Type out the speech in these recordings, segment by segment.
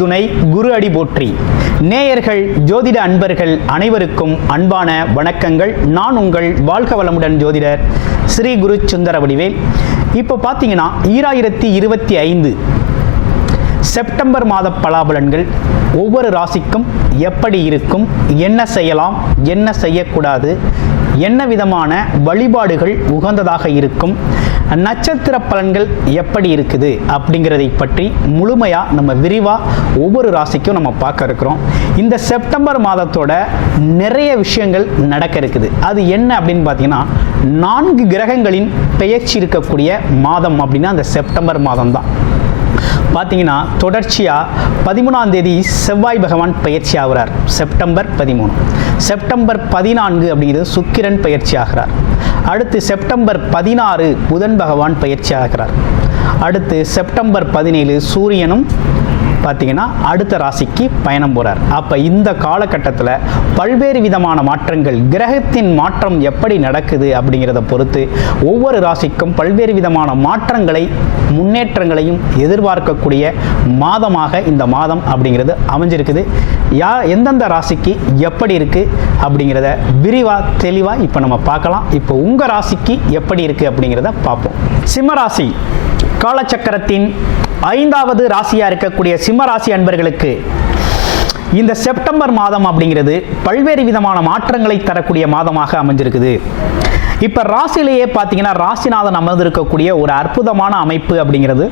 துணை குரு அடி போற்றி. நேயர்கள் ஜோதிட அன்பர்கள் அனைவருக்கும் அன்பான வணக்கங்கள். நான் உங்கள் வாழ்க வளமுடன் ஜோதிடர் ஸ்ரீ குரு சுந்தர வடிவேல். இப்போ பார்த்தீங்கன்னா 2025 செப்டம்பர் மாத பலாபலன்கள் ஒவ்வொரு ராசிக்கும் எப்படி இருக்கும், என்ன செய்யலாம், என்ன செய்யக்கூடாது, என்ன விதமான வழிபாடுகள் உகந்ததாக இருக்கும், நட்சத்திர பலன்கள் எப்படி இருக்குது அப்படிங்கிறதை பற்றி முழுமையாக நம்ம விரிவாக ஒவ்வொரு ராசிக்கும் நம்ம பார்க்க இருக்கிறோம். இந்த செப்டம்பர் மாதத்தோட நிறைய விஷயங்கள் நடக்க இருக்குது. அது என்ன அப்படின்னு பார்த்தீங்கன்னா 4 கிரகங்களின் பெயர்ச்சி இருக்கக்கூடிய மாதம் அப்படின்னா அந்த செப்டம்பர் மாதம் தான். பார்த்தீங்கன்னா தொடர்ச்சியாக 13ஆம் தேதி செவ்வாய் பகவான் பயிற்சி ஆகிறார், செப்டம்பர் 13. செப்டம்பர் 14 அப்படிங்கிறது சுக்கிரன் பயிற்சி ஆகிறார். அடுத்து செப்டம்பர் 16 புதன் பகவான் பயிற்சி ஆகிறார். அடுத்து செப்டம்பர் 17 சூரியனும் பார்த்தீங்கன்னா அடுத்த ராசிக்கு பயணம் போகிறார். அப்போ இந்த காலகட்டத்தில் பல்வேறு விதமான மாற்றங்கள், கிரகத்தின் மாற்றம் எப்படி நடக்குது அப்படிங்கிறத பொறுத்து ஒவ்வொரு ராசிக்கும் பல்வேறு விதமான மாற்றங்களை முன்னேற்றங்களையும் எதிர்பார்க்கக்கூடிய மாதமாக இந்த மாதம் அப்படிங்கிறது அமைஞ்சிருக்குது. எந்தெந்த ராசிக்கு எப்படி இருக்குது அப்படிங்கிறத விரிவாக தெளிவாக இப்போ நம்ம பார்க்கலாம். இப்போ உங்கள் ராசிக்கு எப்படி இருக்குது அப்படிங்கிறத பார்ப்போம். சிம்மராசி காலச்சக்கரத்தின் 5வது ராசியாக இருக்கக்கூடிய சிம்மராசி அன்பர்களுக்கு இந்த செப்டம்பர் மாதம் அப்படிங்கிறது பல்வேறு விதமான மாற்றங்களை தரக்கூடிய மாதமாக அமைஞ்சிருக்குது. இப்போ ராசியிலேயே பார்த்தீங்கன்னா ராசிநாதன் அமர்ந்திருக்கக்கூடிய ஒரு அற்புதமான அமைப்பு அப்படிங்கிறது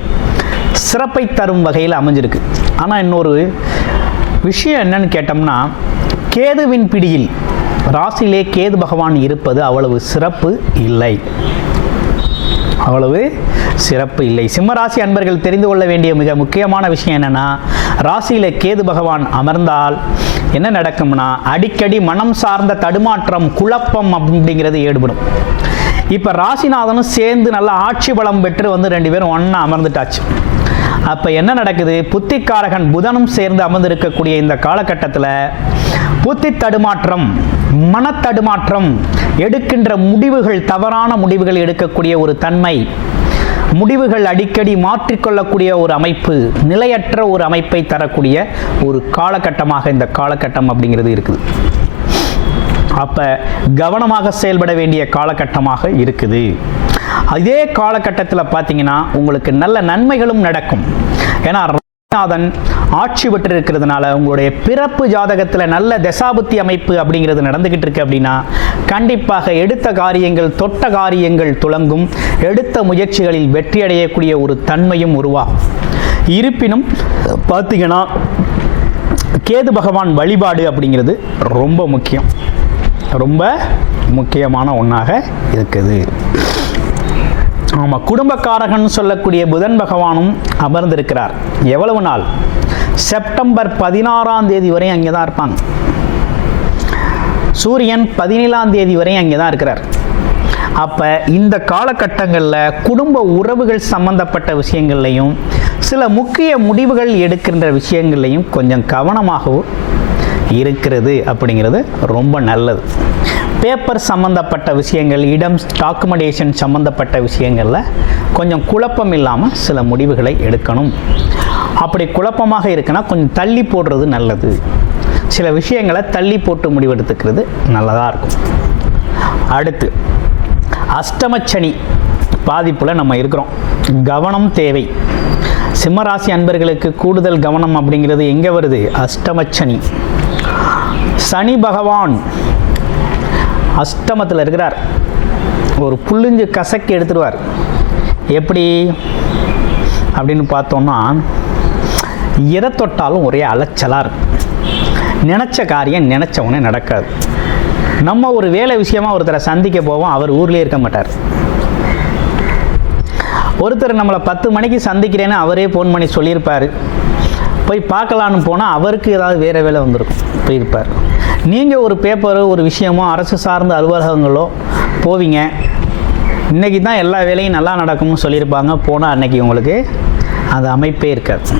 சிறப்பை தரும் வகையில் அமைஞ்சிருக்கு. ஆனால் இன்னொரு விஷயம் என்னன்னு கேட்டோம்னா, கேதுவின் பிடியில் ராசியிலே கேது பகவான் இருப்பது அவ்வளவு சிறப்பு இல்லை. சிம்மராசி அன்பர்கள் தெரிந்து கொள்ள வேண்டிய மிக முக்கியமான விஷயம் என்னன்னா, ராசியில கேது பகவான் அமர்ந்தால் என்ன நடக்கும்னா அடிக்கடி மனம் சார்ந்த தடுமாற்றம், குழப்பம் அப்படிங்கிறது ஏற்படும். இப்போ ராசிநாதனும் சேர்ந்து நல்லா ஆட்சி பலம் பெற்று வந்து 2 பேரும் ஒன்றா அமர்ந்துட்டாச்சு. அப்போ என்ன நடக்குது, புத்திக்காரகன் புதனும் சேர்ந்து அமர்ந்திருக்கக்கூடிய இந்த காலகட்டத்தில் புத்தி தடுமாற்றம், மனத்தடுமாற்றம், எடுக்கின்ற முடிவுகள் தவறான முடிவுகள் எடுக்கக்கூடிய ஒரு தன்மை, முடிவுகள் அடிக்கடி மாற்றிக்கொள்ளக்கூடிய ஒரு அமைப்பு, நிலையற்ற ஒரு அமைப்பை தரக்கூடிய ஒரு காலகட்டமாக இந்த காலகட்டம் அப்படிங்கிறது இருக்குது. அப்போ கவனமாக செயல்பட வேண்டிய காலகட்டமாக இருக்குது. அதே காலகட்டத்தில் பார்த்தீங்கன்னா உங்களுக்கு நல்ல நன்மைகளும் நடக்கும். ஏன்னா ராசிநாதன் ஆட்சி பெற்று இருக்கிறதுனால உங்களுடைய பிறப்பு ஜாதகத்தில் நல்ல தசாபுத்தி அமைப்பு அப்படிங்கிறது நடந்துகிட்டு இருக்கு அப்படின்னா கண்டிப்பாக எடுத்த காரியங்கள், தொட்ட காரியங்கள் துலங்கும், எடுத்த முயற்சிகளில் வெற்றி அடையக்கூடிய ஒரு தன்மையும் உருவாகும். இருப்பினும் பார்த்தீங்கன்னா கேது பகவான் வழிபாடு அப்படிங்கிறது ரொம்ப முக்கியமான ஒன்றாக இருக்குது. ஆமாம், குடும்பக்காரகன் சொல்லக்கூடிய புதன் பகவானும் அமர்ந்திருக்கிறார். எவ்வளவு நாள்? செப்டம்பர் 16ஆம் தேதி வரை அங்கே தான் இருப்பாங்க. சூரியன் 17ஆம் தேதி வரை அங்கே தான் இருக்கிறார். அப்போ இந்த காலகட்டங்களில் குடும்ப உறவுகள் சம்பந்தப்பட்ட விஷயங்கள்லையும் சில முக்கிய முடிவுகள் எடுக்கின்ற விஷயங்கள்லையும் கொஞ்சம் கவனமாகவும் இருக்கிறது அப்படிங்கிறது ரொம்ப நல்லது. பேப்பர் சம்மந்தப்பட்ட விஷயங்கள், இடம் டாக்குமெண்டேஷன் சம்மந்தப்பட்ட விஷயங்களில் கொஞ்சம் குழப்பம் இல்லாமல் சில முடிவுகளை எடுக்கணும். அப்படி குழப்பமாக இருக்குன்னா கொஞ்சம் தள்ளி போடுறது நல்லது. சில விஷயங்களை தள்ளி போட்டு முடிவெடுத்துக்கிறது நல்லதாக இருக்கும். அடுத்து அஷ்டமச்சனி பாதிப்பில் நம்ம இருக்கிறோம். கவனம் தேவை. சிம்மராசி அன்பர்களுக்கு கூடுதல் கவனம் அப்படிங்கிறது எங்கே வருது? அஷ்டமச்சனி. சனி பகவான் அஷ்டமத்தில் இருக்கிறார். ஒரு புள்ளிஞ்சு கசக்கி எடுத்துடுவார். எப்படி அப்படின்னு பார்த்தோம்னா எதை தொட்டாலும் ஒரே அலைச்சலாக இருக்கும். நினச்ச காரியம் நினச்ச உடனே நடக்காது. நம்ம ஒரு வேலை விஷயமா ஒருத்தரை சந்திக்க போவோம், அவர் ஊர்லேயே இருக்க மாட்டார். ஒருத்தர் நம்மளை 10 மணிக்கு சந்திக்கிறேன்னு அவரே ஃபோன் பண்ணி சொல்லியிருப்பார். போய் பார்க்கலான்னு போனால் அவருக்கு ஏதாவது வேறு வேலை வந்திருக்கும், போயிருப்பார். நீங்கள் ஒரு பேப்பரோ ஒரு விஷயமோ அரசு சார்ந்த அலுவலகங்களோ போவீங்க, இன்றைக்கி தான் எல்லா வேலையும் நல்லா நடக்கும்னு சொல்லியிருப்பாங்க. போனால் அன்றைக்கி உங்களுக்கு அந்த அமைப்பே இருக்காது.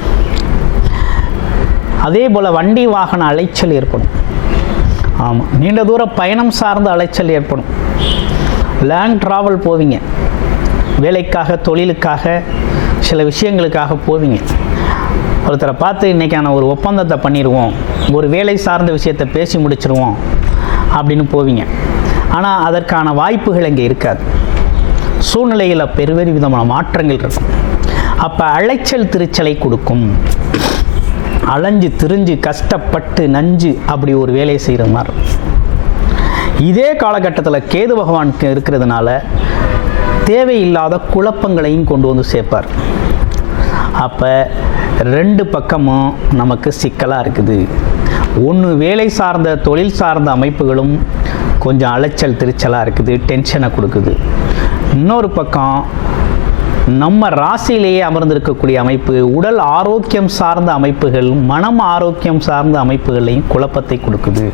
அதே போல் வண்டி வாகன அலைச்சல் ஏற்படும். ஆமாம், நீண்ட தூர பயணம் சார்ந்த அலைச்சல் ஏற்படும். லாங் ட்ராவல் போவீங்க, வேலைக்காக தொழிலுக்காக சில விஷயங்களுக்காக போவீங்க. ஒருத்தரை பார்த்து இன்றைக்கான ஒரு ஒப்பந்தத்தை பண்ணிடுவோம், ஒரு வேலை சார்ந்த விஷயத்தை பேசி முடிச்சிருவோம் அப்படின்னு போவீங்க. ஆனால் அதற்கான வாய்ப்புகள் இங்கே இருக்காது. சூழ்நிலையில் பெருவேறு விதமான மாற்றங்கள் இருக்கும். அப்போ அலைச்சல் திருச்சலை கொடுக்கும். அலைஞ்சு திரிஞ்சு கஷ்டப்பட்டு நஞ்சு அப்படி ஒரு வேலையை செய்கிற மாதிரி. இதே காலகட்டத்தில் கேது பகவானுக்கு இருக்கிறதுனால தேவையில்லாத குழப்பங்களையும் கொண்டு வந்து சேர்ப்பார். அப்போ ரெண்டு பக்கமும் நமக்கு சிக்கலாக இருக்குது. ஒன்று வேலை சார்ந்த தொழில் சார்ந்த அமைப்புகளும் கொஞ்சம் அலைச்சல் திருச்சலாக இருக்குது, டென்ஷனை கொடுக்குது. இன்னொரு பக்கம் நம்ம ராசியிலேயே அமர்ந்திருக்கக்கூடிய அமைப்பு உடல் ஆரோக்கியம் சார்ந்த அமைப்புகள், மனம் ஆரோக்கியம் சார்ந்த அமைப்புகளையும் குழப்பத்தை கொடுக்குது.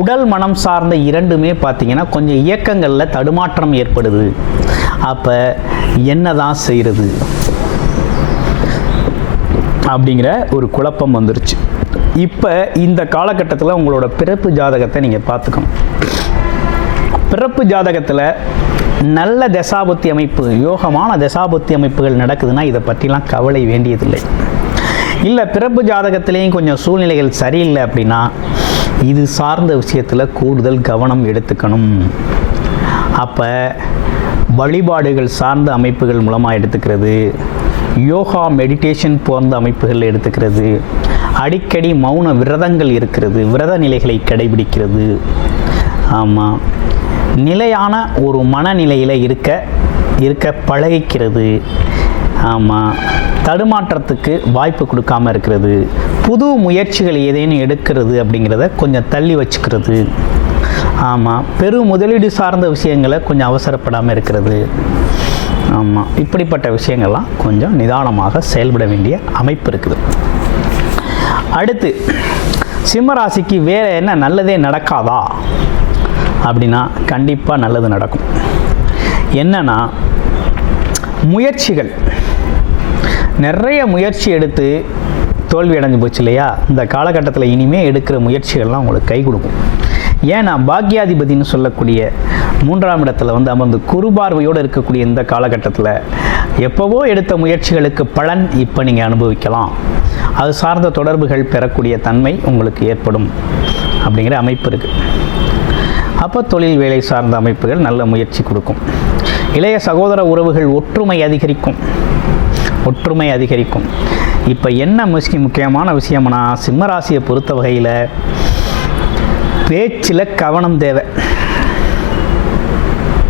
உடல் மனம் சார்ந்த இரண்டுமே பார்த்திங்கன்னா கொஞ்சம் இயக்கங்களில் தடுமாற்றம் ஏற்படுது. அப்போ என்ன தான் செய்கிறது அப்படிங்கிற ஒரு குழப்பம் வந்துருச்சு. இப்போ இந்த காலகட்டத்தில் உங்களோட பிறப்பு ஜாதகத்தை நீங்கள் பார்த்துக்கணும். பிறப்பு ஜாதகத்தில் நல்ல தசாபுத்தி அமைப்பு, யோகமான தசாபுத்தி அமைப்புகள் நடக்குதுன்னா இதை பற்றிலாம் கவலை வேண்டியதில்லை. இல்லை பிறப்பு ஜாதகத்திலேயும் கொஞ்சம் சூழ்நிலைகள் சரியில்லை அப்படின்னா இது சார்ந்த விஷயத்தில் கூடுதல் கவனம் எடுத்துக்கணும். அப்போ வழிபாடுகள் சார்ந்த அமைப்புகள் மூலமாக எடுத்துக்கிறது, யோகா மெடிடேஷன் போன்ற அமைப்புகள் எடுத்துக்கிறது, அடிக்கடி மௌன விரதங்கள் இருக்கிறது, விரத நிலைகளை கடைபிடிக்கிறது. ஆமாம், நிலையான ஒரு மனநிலையில் இருக்க பழகிக்கிறது. ஆமாம், தடுமாற்றத்துக்கு வாய்ப்பு கொடுக்காமல் இருக்கிறது. புது முயற்சிகள் ஏதேனும் எடுக்கிறது அப்படிங்கிறத கொஞ்சம் தள்ளி வச்சுக்கிறது. ஆமாம், பெரும் முதலீடு சார்ந்த விஷயங்களை கொஞ்சம் அவசரப்படாமல் இருக்கிறது. ஆமாம், இப்படிப்பட்ட விஷயங்கள்லாம் கொஞ்சம் நிதானமாக செயல்பட வேண்டிய அமைப்பு இருக்குது. அடுத்து சிம்மராசிக்கு வேறு என்ன நல்லதே நடக்காதா அப்படின்னா கண்டிப்பாக நல்லது நடக்கும். என்னன்னா முயற்சிகள், நிறைய முயற்சி எடுத்து தோல்வி அடைஞ்சு போச்சு இல்லையா, இந்த காலகட்டத்தில் இனிமேல் எடுக்கிற முயற்சிகள்லாம் உங்களுக்கு கை கொடுக்கும். ஏன்னா பாக்யாதிபதினு சொல்லக்கூடிய 3ஆம் இடத்துல அமர்ந்து குருபார்வையோடு இருக்கக்கூடிய இந்த காலகட்டத்தில் எப்போவோ எடுத்த முயற்சிகளுக்கு பலன் இப்போ நீங்கள் அனுபவிக்கலாம். அது சார்ந்த தொடர்புகள் பெறக்கூடிய தன்மை உங்களுக்கு ஏற்படும் அப்படிங்கிற அமைப்பு இருக்குது. அப்போ தொழில் வேலை சார்ந்த அமைப்புகள் நல்ல முயற்சி கொடுக்கும். இளைய சகோதர உறவுகள் ஒற்றுமை அதிகரிக்கும். இப்போ என்ன முக்கியமான விஷயம்னா சிம்மராசியை பொறுத்த வகையில் பேச்சில் கவனம் தேவை.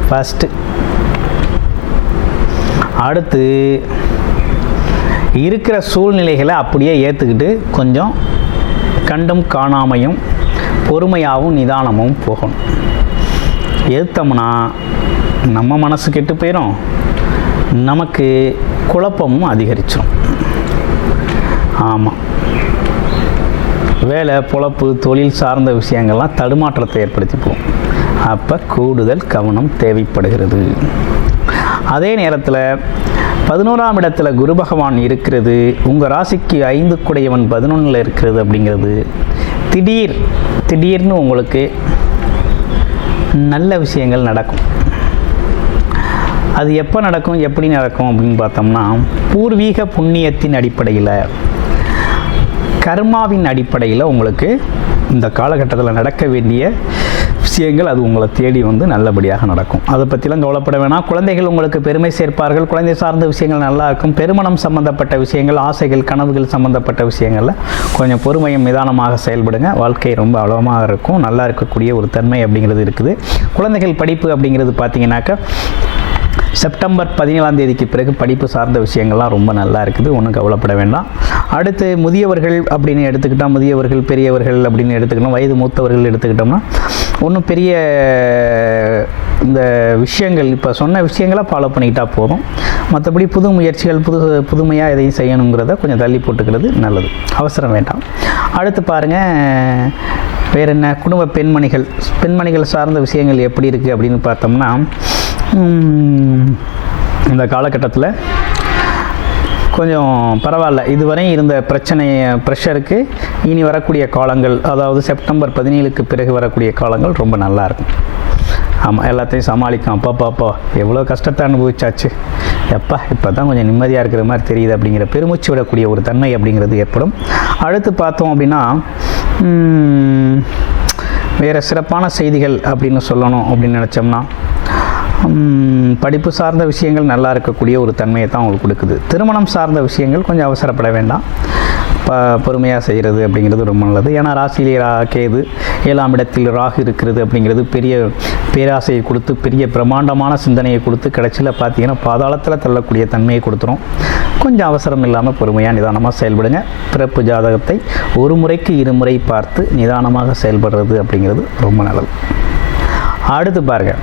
ஃபஸ்ட்டு அடுத்து இருக்கிற சூழ்நிலைகளை அப்படியே ஏற்றுக்கிட்டு கொஞ்சம் கண்டும் காணாமையும் பொறுமையாகவும் நிதானமும் போகணும். ஏற்றோம்னா நம்ம மனசு கெட்டு போயிடும், நமக்கு குழப்பமும் அதிகரிச்சிடும். ஆமாம், வேலை பொழப்பு தொழில் சார்ந்த விஷயங்கள்லாம் தடுமாற்றத்தை ஏற்படுத்தி போகும். அப்போ கூடுதல் கவனம் தேவைப்படுகிறது. அதே நேரத்தில் 11ஆம் இடத்துல குரு பகவான் இருக்கிறது, உங்கள் ராசிக்கு 5 குடையவன் 11ல் இருக்கிறது அப்படிங்கிறது திடீர்னு உங்களுக்கு நல்ல விஷயங்கள் நடக்கும். அது எப்போ நடக்கும், எப்படி நடக்கும் அப்படின்னு பார்த்தோம்னா பூர்வீக புண்ணியத்தின் அடிப்படையில், கர்மாவின் அடிப்படையில் உங்களுக்கு இந்த காலகட்டத்தில் நடக்க வேண்டிய விஷயங்கள் அது உங்களை தேடி நல்லபடியாக நடக்கும். அதை பற்றிலாம் கவலைப்பட வேணாம். குழந்தைகள் உங்களுக்கு பெருமை சேர்ப்பார்கள். குழந்தை சார்ந்த விஷயங்கள் நல்லா இருக்கும். பெருமணம் சம்பந்தப்பட்ட விஷயங்கள், ஆசைகள், கனவுகள் சம்பந்தப்பட்ட விஷயங்களில் கொஞ்சம் பொறுமையும் நிதானமாக செயல்படுங்க. வாழ்க்கை ரொம்ப அழகாக இருக்கும். நல்லா இருக்கக்கூடிய ஒரு தன்மை அப்படிங்கிறது இருக்குது. குழந்தைகள் படிப்பு அப்படிங்கிறது பார்த்தீங்கன்னாக்கா செப்டம்பர் 17ஆம் தேதிக்கு பிறகு படிப்பு சார்ந்த விஷயங்கள்லாம் ரொம்ப நல்லா இருக்குது. ஒன்றும் கவலைப்பட வேண்டாம். அடுத்து முதியவர்கள் அப்படின்னு எடுத்துக்கிட்டால், முதியவர்கள் பெரியவர்கள் அப்படின்னு எடுத்துக்கணும், வயது மூத்தவர்கள் எடுத்துக்கிட்டோம்னா ஒன்றும் பெரிய இந்த விஷயங்கள் இப்போ சொன்ன விஷயங்களை ஃபாலோ பண்ணிக்கிட்டால் போதும். மற்றபடி புது முயற்சிகள் புதுமையாக எதையும் செய்யணுங்கிறத கொஞ்சம் தள்ளி போட்டுக்கிறது நல்லது, அவசரம் வேண்டாம். அடுத்து பாருங்கள், வேறு என்ன, குடும்ப பெண்மணிகள் சார்ந்த விஷயங்கள் எப்படி இருக்குது அப்படின்னு பார்த்தோம்னா இந்த காலகட்டத்தில் கொஞ்சம் பரவாயில்ல. இதுவரை இருந்த ப்ரெஷருக்கு இனி வரக்கூடிய காலங்கள், அதாவது செப்டம்பர் 17க்கு பிறகு வரக்கூடிய காலங்கள் ரொம்ப நல்லாயிருக்கும். ஆமாம், எல்லாத்தையும் சமாளிக்கும். அப்பா எவ்வளோ கஷ்டத்தை அனுபவிச்சாச்சு, எப்பா இப்போ தான் கொஞ்சம் நிம்மதியாக இருக்கிற மாதிரி தெரியுது அப்படிங்கிற பெருமூச்சு விடக்கூடிய ஒரு தன்மை அப்படிங்கிறது ஏற்படும். அடுத்து பார்த்தோம் அப்படின்னா வேறு சிறப்பான செய்திகள் அப்படின்னு சொல்லணும் அப்படின்னு நினச்சோம்னா படிப்பு சார்ந்த விஷயங்கள் நல்லா இருக்கக்கூடிய ஒரு தன்மையை தான் உங்களுக்கு கொடுக்குது. திருமணம் சார்ந்த விஷயங்கள் கொஞ்சம் அவசரப்பட வேண்டாம், பொறுமையாக செய்கிறது அப்படிங்கிறது ரொம்ப நல்லது. ஏன்னா ராசியிலே கேது, 7ஆம் இடத்தில் ராகு இருக்கிறது அப்படிங்கிறது பெரிய பேராசையை கொடுத்து பெரிய பிரம்மாண்டமான சிந்தனையை கொடுத்து கடைசியில் பார்த்தீங்கன்னா பாதாளத்தில் தள்ளக்கூடிய தன்மையை கொடுத்துரும். கொஞ்சம் அவசரம் இல்லாமல் பொறுமையாக நிதானமாக செயல்படுங்க. பிறப்பு ஜாதகத்தை ஒரு முறைக்கு 2 முறை பார்த்து நிதானமாக செயல்படுறது அப்படிங்கிறது ரொம்ப நல்லது. அடுத்து பாருங்கள்,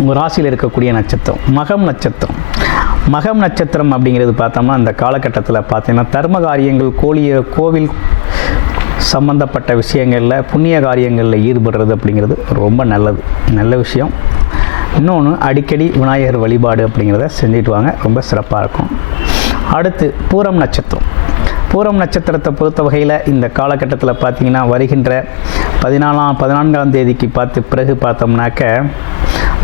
உங்கள் ராசியில் இருக்கக்கூடிய நட்சத்திரம் மகம் நட்சத்திரம். மகம் நட்சத்திரம் அப்படிங்கிறது பார்த்தோம்னா இந்த காலகட்டத்தில் பார்த்தீங்கன்னா தர்ம காரியங்கள், கோவில் சம்பந்தப்பட்ட விஷயங்களில், புண்ணிய காரியங்களில் ஈடுபடுறது அப்படிங்கிறது ரொம்ப நல்ல விஷயம். இன்னொன்று, அடிக்கடி விநாயகர் வழிபாடு அப்படிங்கிறத செஞ்சுட்டு வாங்க, ரொம்ப சிறப்பாக இருக்கும். அடுத்து பூரம் நட்சத்திரம். பூரம் நட்சத்திரத்தை பொறுத்த வகையில் இந்த காலகட்டத்தில் பார்த்திங்கன்னா வருகின்ற 14ஆம் தேதிக்கு பிறகு பார்த்தோம்னாக்க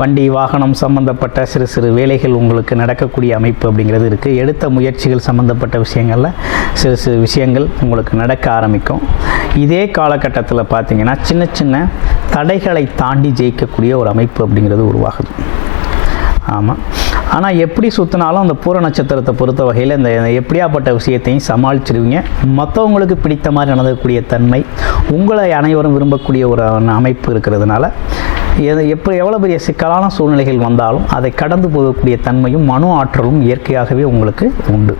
வண்டி வாகனம் சம்பந்தப்பட்ட சிறு வேலைகள் உங்களுக்கு நடக்கக்கூடிய அமைப்பு அப்படிங்கிறது இருக்குது. எடுத்த முயற்சிகள் சம்பந்தப்பட்ட விஷயங்களில் சிறு விஷயங்கள் உங்களுக்கு நடக்க ஆரம்பிக்கும். இதே காலகட்டத்தில் பார்த்திங்கன்னா சின்ன தடைகளை தாண்டி ஜெயிக்கக்கூடிய ஒரு அமைப்பு அப்படிங்கிறது உருவாகுது. ஆமாம், ஆனால் எப்படி சுற்றினாலும் அந்த பூர நட்சத்திரத்தை பொறுத்த வகையில் இந்த எப்படியாப்பட்ட விஷயத்தையும் சமாளிச்சிடுவீங்க. மற்றவங்களுக்கு பிடித்த மாதிரி நடக்கக்கூடிய தன்மை, உங்களை அனைவரும் விரும்பக்கூடிய ஒரு அமைப்பு இருக்கிறதுனால எவ்வளோ பெரிய சிக்கலான சூழ்நிலைகள் வந்தாலும் அதை கடந்து போகக்கூடிய தன்மையும் மனோ ஆற்றலும் இயற்கையாகவே உங்களுக்கு உண்டு.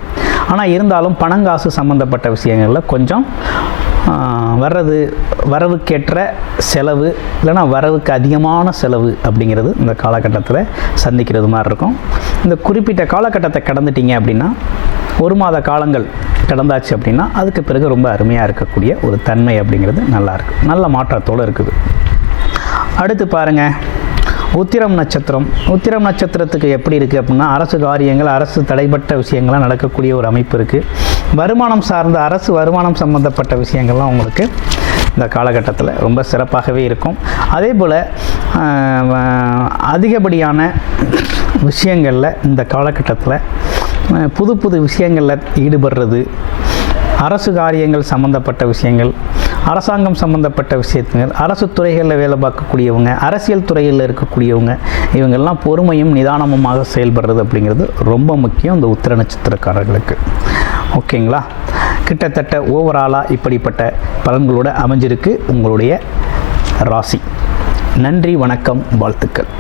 ஆனால் இருந்தாலும் பணங்காசு சம்பந்தப்பட்ட விஷயங்களில் கொஞ்சம் வரவுக்கேற்ற செலவு இல்லைன்னா வரவுக்கு அதிகமான செலவு அப்படிங்கிறது இந்த காலகட்டத்தில் சந்திக்கிறது மாதிரி இருக்கும். இந்த குறிப்பிட்ட காலகட்டத்தை கடந்துட்டீங்க அப்படின்னா 1 மாத காலங்கள் கடந்தாச்சு அப்படின்னா அதுக்கு பிறகு ரொம்ப அருமையாக இருக்கக்கூடிய ஒரு தன்மை அப்படிங்கிறது நல்லாயிருக்கு, நல்ல மாற்றத்தோடு இருக்குது. அடுத்து பாருங்கள், உத்திரம் நட்சத்திரம். உத்திரம் நட்சத்திரத்துக்கு எப்படி இருக்குது அப்படின்னா அரசு காரியங்கள், அரசு தடைப்பட்ட விஷயங்கள்லாம் நடக்கக்கூடிய ஒரு அமைப்பு இருக்குது. வருமானம் சார்ந்த அரசு வருமானம் சம்பந்தப்பட்ட விஷயங்கள்லாம் உங்களுக்கு இந்த காலகட்டத்தில் ரொம்ப சிறப்பாகவே இருக்கும். அதே போல் அதிகப்படியான விஷயங்களில் இந்த காலகட்டத்தில் புது விஷயங்களில் ஈடுபடுறது, அரசு காரியங்கள் சம்பந்தப்பட்ட விஷயங்கள், அரசாங்கம் சம்பந்தப்பட்ட விஷயங்கள், அரசு துறைகளில் வேலை பார்க்கக்கூடியவங்க, அரசியல் துறையில் இருக்கக்கூடியவங்க, இவங்கெல்லாம் பொறுமையும் நிதானமுமாக செயல்படுறது அப்படிங்கிறது ரொம்ப முக்கியம் இந்த உத்திர நட்சத்திரக்காரர்களுக்கு. ஓகேங்களா? கிட்டத்தட்ட ஓவராலாக இப்படிப்பட்ட பலன்களோடு அமைஞ்சிருக்கு உங்களுடைய ராசி. நன்றி, வணக்கம், வாழ்த்துக்கள்.